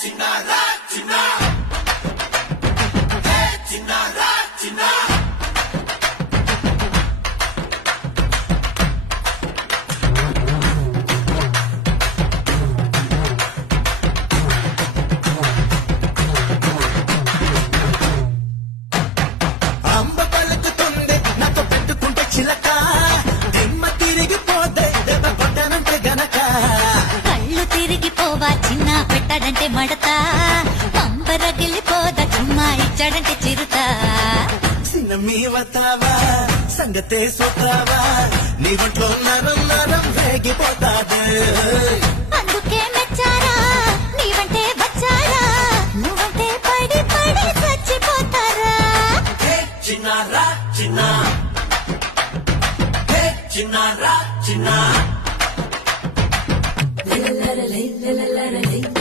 చిన్నారా చిన్నా చిన్నారా చిన్నా అంబ పలుకుతుంది నాతో పెట్టుకుంటే చిలక దిమ్మ తిరిగిపోతే దెబ్బ కొట్టనంటే గనక కళ్ళు తిరిగిపోవా చిన్న పెట్టాడంటే మడతా పంపరగిలిపోదా చుమ్మా ఇచ్చాడంటే చిరుతా చిన్న మీ వతావా సంగతే సోతావా నీ ఒంట్లో నరం నరం రేగిపోతాదే అందుకే మెచ్చారా నీవంటే వచ్చారా నువ్వంటే పడి పడి చచ్చిపోతారా చిన్నారా చిన్నా చిన్నారా చిన్నా